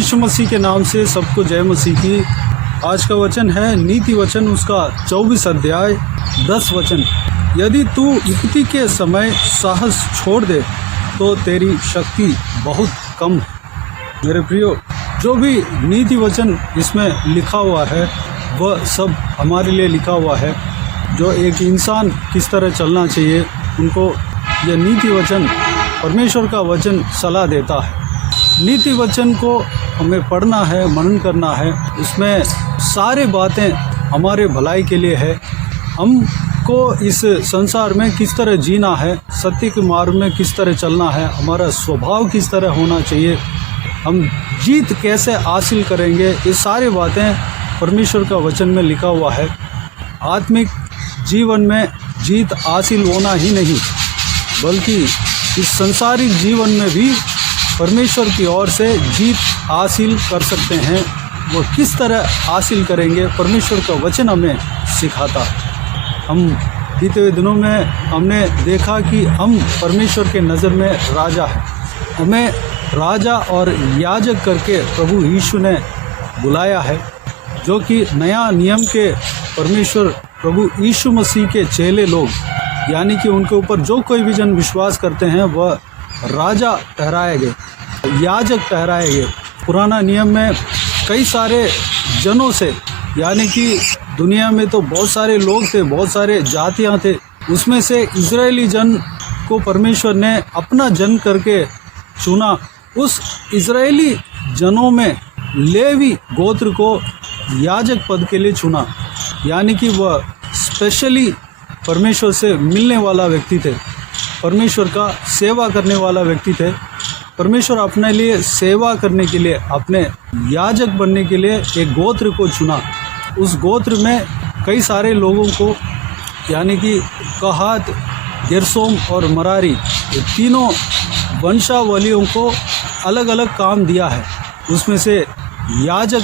यीशु मसीह के नाम से सबको जय मसीह की। आज का वचन है नीति वचन उसका 24 अध्याय 10 वचन। यदि तू युक्ति के समय साहस छोड़ दे तो तेरी शक्ति बहुत कम है। मेरे प्रियो, जो भी नीति वचन इसमें लिखा हुआ है वह सब हमारे लिए लिखा हुआ है। जो एक इंसान किस तरह चलना चाहिए उनको यह नीति वचन, परमेश्वर का वचन सलाह देता है। नीति वचन को हमें पढ़ना है, मनन करना है। उसमें सारे बातें हमारे भलाई के लिए है। हमको इस संसार में किस तरह जीना है, सत्य के मार्ग में किस तरह चलना है, हमारा स्वभाव किस तरह होना चाहिए, हम जीत कैसे हासिल करेंगे, ये सारी बातें परमेश्वर का वचन में लिखा हुआ है। आत्मिक जीवन में जीत हासिल होना ही नहीं बल्कि इस संसारिक जीवन में भी परमेश्वर की ओर से जीत हासिल कर सकते हैं। वो किस तरह हासिल करेंगे, परमेश्वर का वचन हमें सिखाता है। हम बीते हुए दिनों में हमने देखा कि हम परमेश्वर के नज़र में राजा हैं। हमें राजा और याजक करके प्रभु यीशु ने बुलाया है, जो कि नया नियम के परमेश्वर प्रभु यीशु मसीह के चेले लोग, यानी कि उनके ऊपर जो कोई भी जन विश्वास करते हैं वह राजा ठहराए गए, याजक ठहराए गए। पुराना नियम में कई सारे जनों से, यानी कि दुनिया में तो बहुत सारे लोग थे, बहुत सारे जातियां थे, उसमें से इजरायली जन को परमेश्वर ने अपना जन करके चुना। उस इजरायली जनों में लेवी गोत्र को याजक पद के लिए चुना, यानी कि वह स्पेशली परमेश्वर से मिलने वाला व्यक्ति थे, परमेश्वर का सेवा करने वाला व्यक्ति थे। परमेश्वर अपने लिए सेवा करने के लिए, अपने याजक बनने के लिए एक गोत्र को चुना। उस गोत्र में कई सारे लोगों को, यानी कि कहात, गेरशोम और मरारी, ये तीनों वंशावलियों को अलग अलग काम दिया है। उसमें से याजक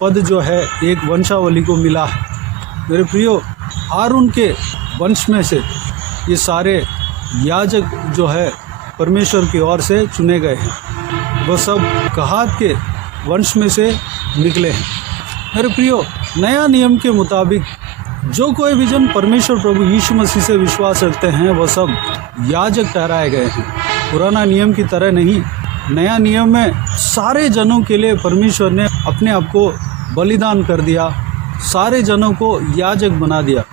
पद जो है एक वंशावली को मिला है। मेरे प्रियो, हारून के वंश में से ये सारे याजक जो है परमेश्वर की ओर से चुने गए हैं। वह सब कहात के वंश में से निकले हैं। मेरे प्रियो, नया नियम के मुताबिक जो कोई भी जन परमेश्वर प्रभु यीशु मसीह से विश्वास रखते हैं वह सब याजक ठहराए गए हैं। पुराना नियम की तरह नहीं, नया नियम में सारे जनों के लिए परमेश्वर ने अपने आप को बलिदान कर दिया, सारे जनों को याजक बना दिया।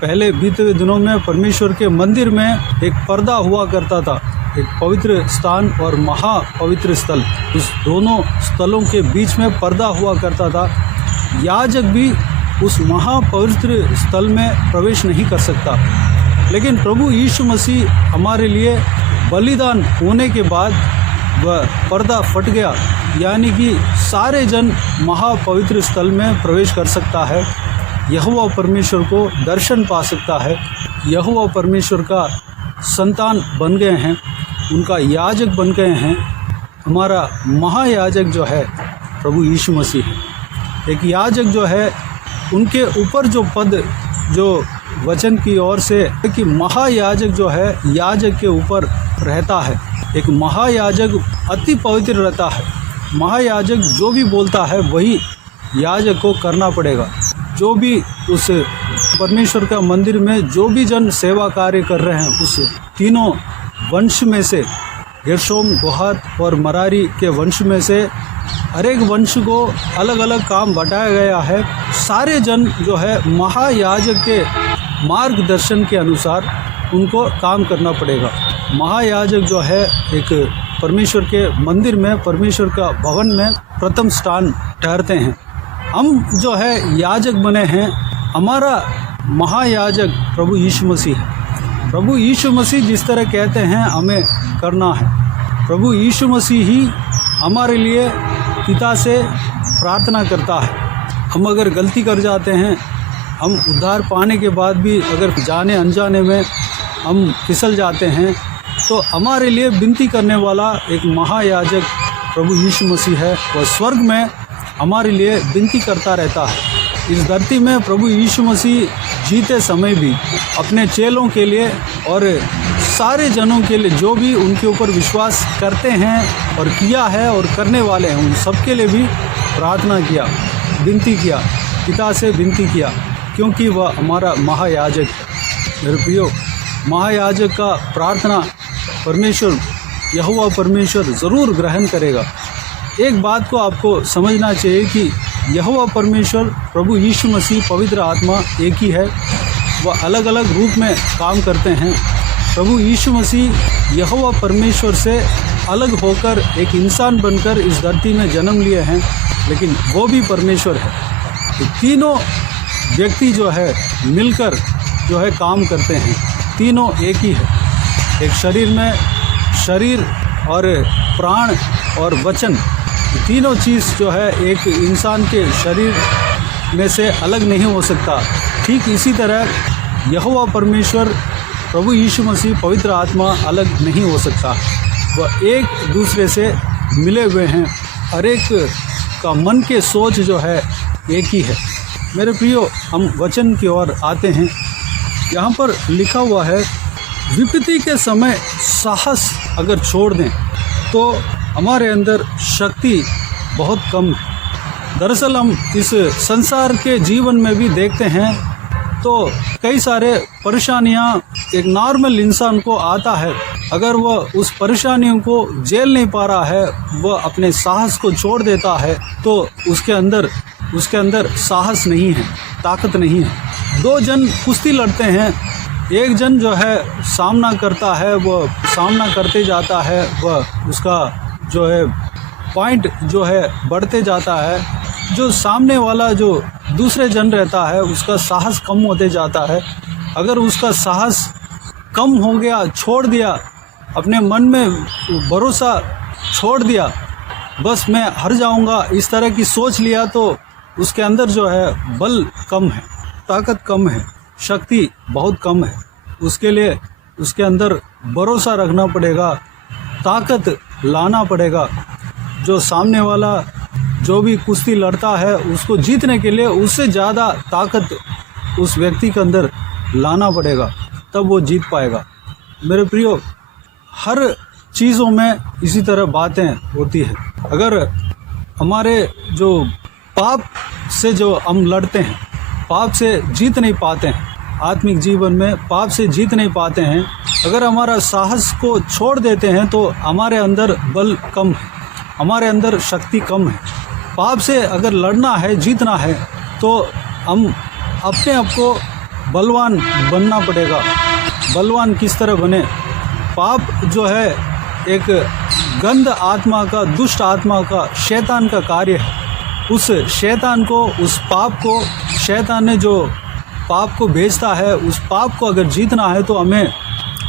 पहले बीते हुए दिनों में परमेश्वर के मंदिर में एक पर्दा हुआ करता था, एक पवित्र स्थान और महापवित्र स्थल। उस दोनों स्थलों के बीच में पर्दा हुआ करता था। याजक भी उस महापवित्र स्थल में प्रवेश नहीं कर सकता। लेकिन प्रभु यीशु मसीह हमारे लिए बलिदान होने के बाद वह पर्दा फट गया, यानी कि सारे जन महापवित्र स्थल में प्रवेश कर सकता है। यहोवा परमेश्वर को दर्शन पा सकता है। यहोवा परमेश्वर का संतान बन गए हैं, उनका याजक बन गए हैं। हमारा महायाजक जो है प्रभु यीशु मसीह है। एक याजक जो है, उनके ऊपर जो पद जो वचन की ओर से कि महायाजक जो है याजक के ऊपर रहता है। एक महायाजक अति पवित्र रहता है। महायाजक जो भी बोलता है वही याजक को करना पड़ेगा। जो भी उस परमेश्वर का मंदिर में जो भी जन सेवा कार्य कर रहे हैं, उस तीनों वंश में से, गेरशोम, कोहात और मरारी के वंश में से हर एक वंश को अलग अलग काम बताया गया है। सारे जन जो है महायाजक के मार्गदर्शन के अनुसार उनको काम करना पड़ेगा। महायाजक जो है एक परमेश्वर के मंदिर में, परमेश्वर का भवन में प्रथम स्थान ठहरते हैं। हम जो है याजक बने हैं। हमारा महायाजक प्रभु यीशु मसीह है। प्रभु यीशु मसीह जिस तरह कहते हैं हमें करना है। प्रभु यीशु मसीह ही हमारे लिए पिता से प्रार्थना करता है। हम अगर गलती कर जाते हैं, हम उद्धार पाने के बाद भी अगर जाने अनजाने में हम फिसल जाते हैं, तो हमारे लिए विनती करने वाला एक महायाजक प्रभु यीशु मसीह है। वह स्वर्ग में हमारे लिए विनती करता रहता है। इस धरती में प्रभु यीशु मसीह जीते समय भी अपने चेलों के लिए और सारे जनों के लिए, जो भी उनके ऊपर विश्वास करते हैं और किया है और करने वाले हैं, उन सबके लिए भी प्रार्थना किया, विनती किया, पिता से विनती किया, क्योंकि वह हमारा महायाजक है। मेरे प्रियो, महायाजक का प्रार्थना परमेश्वर, यहोवा परमेश्वर ज़रूर ग्रहण करेगा। एक बात को आपको समझना चाहिए कि यहोवा परमेश्वर, प्रभु यीशु मसीह, पवित्र आत्मा एक ही है। वह अलग अलग रूप में काम करते हैं। प्रभु यीशु मसीह यहोवा परमेश्वर से अलग होकर एक इंसान बनकर इस धरती में जन्म लिए हैं, लेकिन वो भी परमेश्वर है। तो तीनों व्यक्ति जो है मिलकर जो है काम करते हैं, तीनों एक ही है। एक शरीर में शरीर और प्राण और वचन, तीनों चीज़ जो है एक इंसान के शरीर में से अलग नहीं हो सकता। ठीक इसी तरह यहोवा परमेश्वर, प्रभु यीशु मसीह, पवित्र आत्मा अलग नहीं हो सकता। वह एक दूसरे से मिले हुए हैं। हर एक का मन के सोच जो है एक ही है। मेरे प्रियो, हम वचन की ओर आते हैं। यहाँ पर लिखा हुआ है, विपत्ति के समय साहस अगर छोड़ दें तो हमारे अंदर शक्ति बहुत कम है। दरअसल हम इस संसार के जीवन में भी देखते हैं तो कई सारे परेशानियां एक नॉर्मल इंसान को आता है। अगर वह उस परेशानियों को झेल नहीं पा रहा है, वह अपने साहस को छोड़ देता है, तो उसके अंदर साहस नहीं है, ताकत नहीं है। दो जन कुश्ती लड़ते हैं, एक जन जो है सामना करता है, वह सामना करते जाता है, वह उसका जो है पॉइंट जो है बढ़ते जाता है। जो सामने वाला जो दूसरे जन रहता है, उसका साहस कम होते जाता है। अगर उसका साहस कम हो गया, छोड़ दिया, अपने मन में भरोसा छोड़ दिया, बस मैं हार जाऊंगा, इस तरह की सोच लिया, तो उसके अंदर जो है बल कम है, ताकत कम है, शक्ति बहुत कम है। उसके लिए उसके अंदर भरोसा रखना पड़ेगा, ताकत लाना पड़ेगा। जो सामने वाला जो भी कुश्ती लड़ता है, उसको जीतने के लिए उससे ज़्यादा ताकत उस व्यक्ति के अंदर लाना पड़ेगा, तब वो जीत पाएगा। मेरे प्रियो, हर चीज़ों में इसी तरह बातें होती है। अगर हमारे जो पाप से जो हम लड़ते हैं, पाप से जीत नहीं पाते हैं, आत्मिक जीवन में पाप से जीत नहीं पाते हैं, अगर हमारा साहस को छोड़ देते हैं तो हमारे अंदर बल कम है, हमारे अंदर शक्ति कम है। पाप से अगर लड़ना है, जीतना है, तो हम अपने आप को बलवान बनना पड़ेगा। बलवान किस तरह बने? पाप जो है एक गंध आत्मा का, दुष्ट आत्मा का, शैतान का कार्य है। उस शैतान को, उस पाप को, शैतान ने जो पाप को भेजता है, उस पाप को अगर जीतना है तो हमें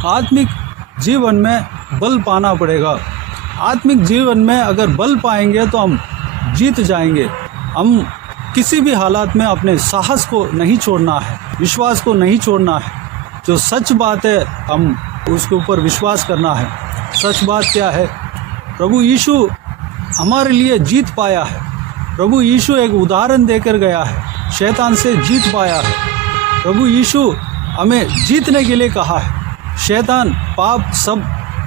आत्मिक जीवन में बल पाना पड़ेगा। आत्मिक जीवन में अगर बल पाएंगे तो हम जीत जाएंगे। हम किसी भी हालात में अपने साहस को नहीं छोड़ना है, विश्वास को नहीं छोड़ना है। जो सच बात है हम उसके ऊपर विश्वास करना है। सच बात क्या है? प्रभु यीशु हमारे लिए जीत पाया है। प्रभु यीशु एक उदाहरण देकर गया है, शैतान से जीत पाया है। प्रभु यीशु हमें जीतने के लिए कहा है। शैतान, पाप सब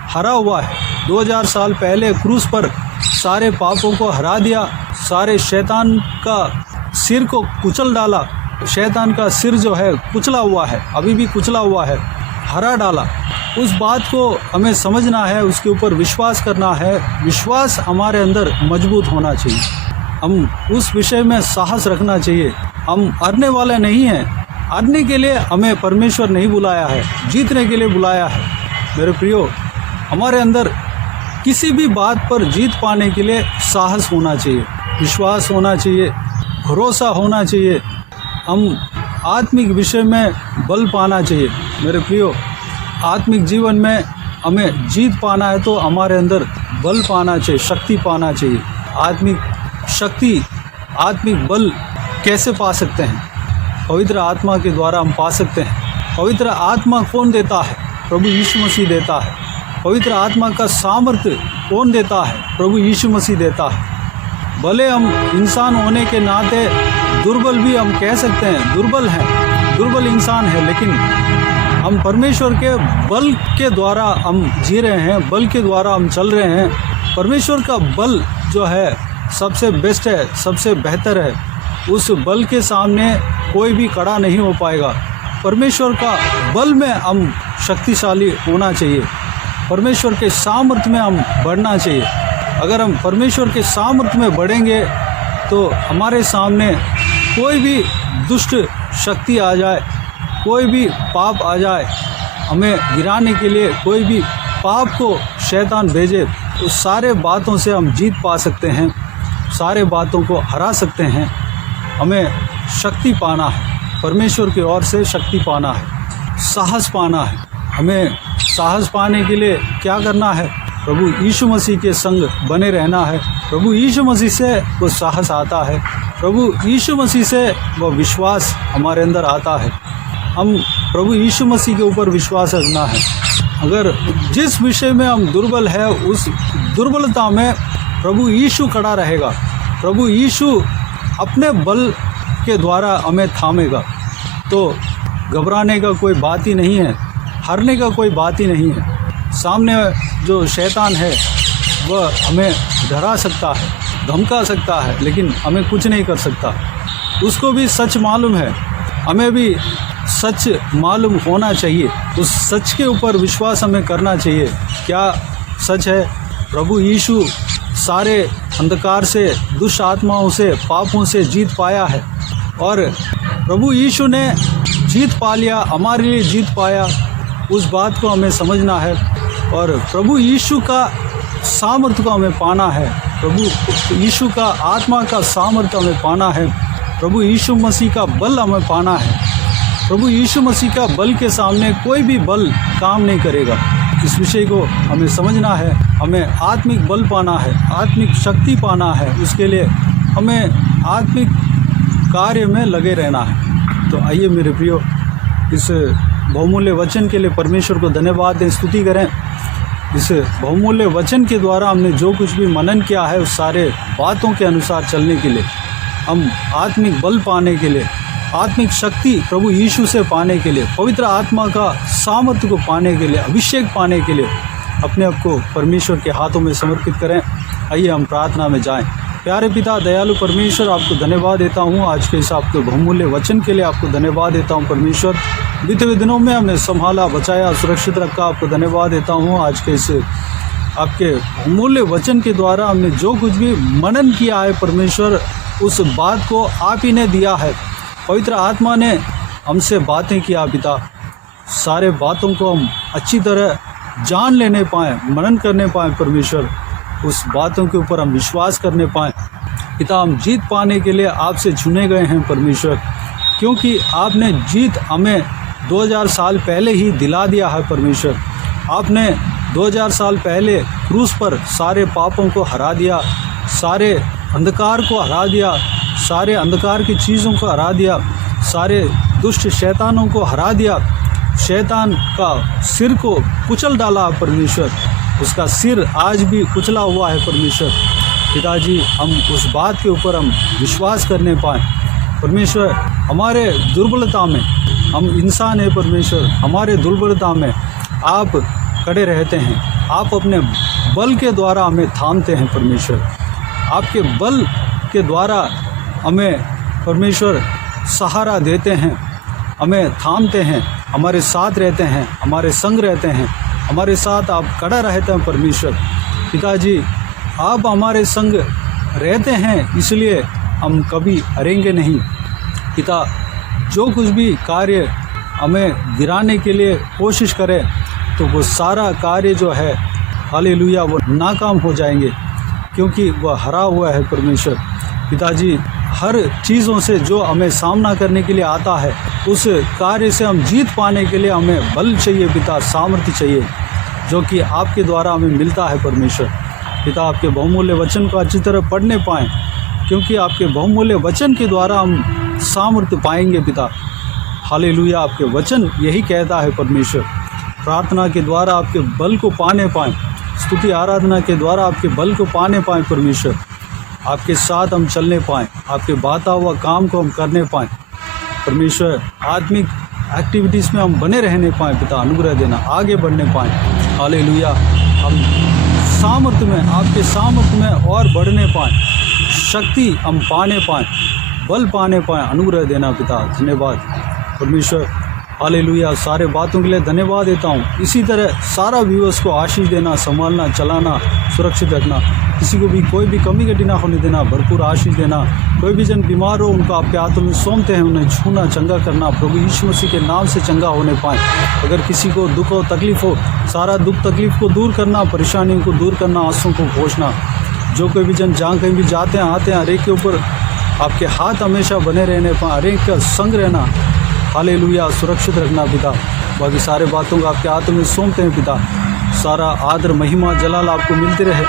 हरा हुआ है। 2000 साल पहले क्रूस पर सारे पापों को हरा दिया, सारे शैतान का सिर को कुचल डाला। शैतान का सिर जो है कुचला हुआ है, अभी भी कुचला हुआ है, हरा डाला। उस बात को हमें समझना है, उसके ऊपर विश्वास करना है। विश्वास हमारे अंदर मजबूत होना चाहिए। हम उस विषय में साहस रखना चाहिए। हम हारने वाले नहीं हैं। हारने के लिए हमें परमेश्वर नहीं बुलाया है, जीतने के लिए बुलाया है। मेरे प्रियो, हमारे अंदर किसी भी बात पर जीत पाने के लिए साहस होना चाहिए, विश्वास होना चाहिए, भरोसा होना चाहिए। हम आत्मिक विषय में बल पाना चाहिए। मेरे प्रियो, आत्मिक जीवन में हमें जीत पाना है तो हमारे अंदर बल पाना चाहिए, शक्ति पाना चाहिए। आत्मिक शक्ति, आत्मिक बल कैसे पा सकते हैं? पवित्र आत्मा के द्वारा हम पा सकते हैं। पवित्र आत्मा कौन देता है? प्रभु यीशु मसीह देता है। पवित्र आत्मा का सामर्थ्य कौन देता है? प्रभु यीशु मसीह देता है। भले हम इंसान होने के नाते दुर्बल भी हम कह सकते हैं, दुर्बल हैं, दुर्बल इंसान है, लेकिन हम परमेश्वर के बल के द्वारा हम जी रहे हैं, बल के द्वारा हम चल रहे हैं। परमेश्वर का बल जो है सबसे बेस्ट है, सबसे बेहतर है। उस बल के सामने कोई भी खड़ा नहीं हो पाएगा। परमेश्वर का बल में हम शक्तिशाली होना चाहिए, परमेश्वर के सामर्थ्य में हम बढ़ना चाहिए। अगर हम परमेश्वर के सामर्थ्य में बढ़ेंगे तो हमारे सामने कोई भी दुष्ट शक्ति आ जाए, कोई भी पाप आ जाए, हमें गिराने के लिए कोई भी पाप को शैतान भेजे, उस सारे बातों से हम जीत पा सकते हैं, सारे बातों को हरा सकते हैं। हमें शक्ति पाना है, परमेश्वर की ओर से शक्ति पाना है, साहस पाना है। हमें साहस पाने के लिए क्या करना है? प्रभु यीशु मसीह के संग बने रहना है। प्रभु यीशु मसीह से वो साहस आता है, प्रभु यीशु मसीह से वो विश्वास हमारे अंदर आता है। हम प्रभु यीशु मसीह के ऊपर विश्वास रखना है। अगर जिस विषय में हम दुर्बल है, उस दुर्बलता में प्रभु यीशु खड़ा रहेगा। प्रभु यीशु अपने बल के द्वारा हमें थामेगा। तो घबराने का कोई बात ही नहीं है, हारने का कोई बात ही नहीं है। सामने जो शैतान है वह हमें डरा सकता है, धमका सकता है, लेकिन हमें कुछ नहीं कर सकता। उसको भी सच मालूम है, हमें भी सच मालूम होना चाहिए। उस सच के ऊपर विश्वास हमें करना चाहिए। क्या सच है? प्रभु यीशु सारे अंधकार से, दुष्ट आत्माओं से, पापों से जीत पाया है, और प्रभु यीशु ने जीत पा लिया, हमारे लिए जीत पाया। उस बात को हमें समझना है और प्रभु यीशु का सामर्थ्य को हमें पाना है। प्रभु यीशु का आत्मा का सामर्थ्य हमें पाना है। प्रभु यीशु मसीह का बल हमें पाना है। प्रभु यीशु मसीह का बल के सामने कोई भी बल काम नहीं करेगा। इस विषय को हमें समझना है। हमें आत्मिक बल पाना है, आत्मिक शक्ति पाना है। उसके लिए हमें आत्मिक कार्य में लगे रहना है। तो आइए मेरे प्रियो, इस बहुमूल्य वचन के लिए परमेश्वर को धन्यवाद दें, स्तुति करें। इस बहुमूल्य वचन के द्वारा हमने जो कुछ भी मनन किया है, उस सारे बातों के अनुसार चलने के लिए, हम आत्मिक बल पाने के लिए, आत्मिक शक्ति प्रभु यीशु से पाने के लिए, पवित्र आत्मा का सामर्थ्य को पाने के लिए, अभिषेक पाने के लिए अपने आप को परमेश्वर के हाथों में समर्पित करें। आइए हम प्रार्थना में जाएं। प्यारे पिता, दयालु परमेश्वर, आपको धन्यवाद देता हूँ आज के इस आपके बहुमूल्य वचन के लिए। आपको धन्यवाद देता हूँ परमेश्वर, बीते हुए दिनों में हमने संभाला, बचाया, सुरक्षित रखा। आपको धन्यवाद देता हूँ आज के इस आपके बहुमूल्य वचन के द्वारा हमने जो कुछ भी मनन किया है परमेश्वर, उस बात को आप ही ने दिया है। पवित्र आत्मा ने हमसे बातें किया पिता, सारे बातों को हम अच्छी तरह जान लेने पाएँ, मनन करने पाएँ परमेश्वर, उस बातों के ऊपर हम विश्वास करने पाएँ पिता। हम जीत पाने के लिए आपसे चुने गए हैं परमेश्वर, क्योंकि आपने जीत हमें 2000 साल पहले ही दिला दिया है परमेश्वर। आपने 2000 साल पहले क्रूस पर सारे पापों को हरा दिया, सारे अंधकार को हरा दिया, सारे अंधकार की चीज़ों को हरा दिया, सारे दुष्ट शैतानों को हरा दिया। शैतान का सिर को कुचल डाला परमेश्वर, उसका सिर आज भी कुचला हुआ है परमेश्वर। पिताजी, हम उस बात के ऊपर हम विश्वास करने पाएँ परमेश्वर। हमारे दुर्बलता में, हम इंसान हैं परमेश्वर, हमारे दुर्बलता में आप खड़े रहते हैं। आप अपने बल के द्वारा हमें थामते हैं परमेश्वर। आपके बल के द्वारा हमें परमेश्वर सहारा देते हैं, हमें थामते हैं, हमारे साथ रहते हैं, हमारे संग रहते हैं, हमारे साथ आप खड़ा रहते हैं परमेश्वर। पिताजी, आप हमारे संग रहते हैं, इसलिए हम कभी हारेंगे नहीं। पिता, जो कुछ भी कार्य हमें गिराने के लिए कोशिश करे, तो वो सारा कार्य जो है हालेलुया वो नाकाम हो जाएंगे, क्योंकि वह हरा हुआ है परमेश्वर। पिताजी, हर चीज़ों से जो हमें सामना करने के लिए आता है, उस कार्य से हम जीत पाने के लिए हमें बल चाहिए पिता, सामर्थ्य चाहिए, जो कि आपके द्वारा हमें मिलता है परमेश्वर। पिता, आपके बहुमूल्य वचन को अच्छी तरह पढ़ने पाएँ, क्योंकि आपके बहुमूल्य वचन के द्वारा हम सामर्थ्य पाएंगे पिता। हालेलुया, आपके वचन यही कहता है परमेश्वर। प्रार्थना के द्वारा आपके बल को पाने पाएँ, स्तुति आराधना के द्वारा आपके बल को पाने पाएँ परमेश्वर। आपके साथ हम चलने पाएँ, आपके बाता हुआ काम को हम करने पाएँ परमेश्वर। आत्मिक एक्टिविटीज़ में हम बने रहने पाएँ पिता, अनुग्रह देना, आगे बढ़ने पाएँ। हालेलुया। हम सामर्थ्य में, आपके सामर्थ्य में और बढ़ने पाएँ, शक्ति हम पाने पाएँ, बल पाने पाएँ, अनुग्रह देना पिता। धन्यवाद परमेश्वर। हालेलुया। सारे बातों के लिए धन्यवाद देता हूँ। इसी तरह सारा व्यूअर्स को आशीष देना, संभालना, चलाना, सुरक्षित रखना, किसी को भी कोई भी कमी घटी ना होने देना, भरपूर आशीष देना। कोई भी जन बीमार हो उनको आपके हाथों में सौंपते हैं, उन्हें छूना, चंगा करना, प्रभु यीशु मसीह के नाम से चंगा होने पाएँ। अगर किसी को दुख हो, तकलीफ़ हो, सारा दुख तकलीफ़ को दूर करना, परेशानियों को दूर करना, आंसुओं को पोंछना। जो कोई भी जन जहाँ कहीं भी जाते हैं आते हैं, हर एक के ऊपर आपके हाथ हमेशा बने रहने पाएँ, हर एक का संग रहना। हालेलुया। सुरक्षित रखना पिता। बाकी सारे बातों को आपके हाथों में सौंपते हैं पिता। सारा आदर, महिमा, जलाल आपको मिलते रहे।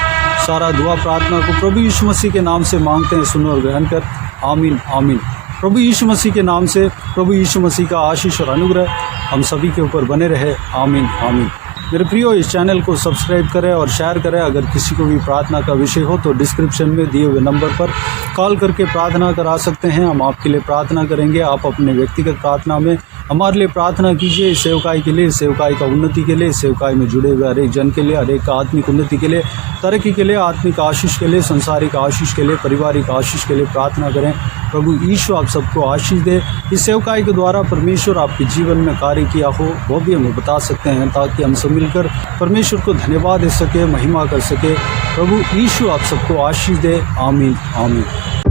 सारा दुआ प्रार्थना को प्रभु यीशु मसीह के नाम से मांगते हैं, सुनो और ग्रहण कर। आमीन आमीन। प्रभु यीशु मसीह के नाम से प्रभु यीशु मसीह का आशीष और अनुग्रह हम सभी के ऊपर बने रहे। आमीन आमीन। मेरे प्रियो, इस चैनल को सब्सक्राइब करें और शेयर करें। अगर किसी को भी प्रार्थना का विषय हो तो डिस्क्रिप्शन में दिए हुए नंबर पर कॉल करके प्रार्थना करा सकते हैं। हम आपके लिए प्रार्थना करेंगे। आप अपने व्यक्तिगत प्रार्थना में हमारे लिए प्रार्थना कीजिए, सेवकाई के लिए, सेवकाई का उन्नति के लिए, सेवकाई में जुड़े हुए हर एक जन के लिए, हर एक का आत्मिक उन्नति के लिए, तरक्की के लिए, आत्मिक आशीष के लिए, संसारिक आशीष के लिए, पारिवारिक आशीष के लिए प्रार्थना करें। प्रभु यीशु आप सबको आशीष दे। इस सेवकाई के द्वारा परमेश्वर आपके जीवन में कार्य किया हो वो भी हमें बता सकते हैं, ताकि हम सब मिलकर परमेश्वर को धन्यवाद दे सके, महिमा कर सके। प्रभु यीशु आप सबको आशीष दे। आमीन आमीन।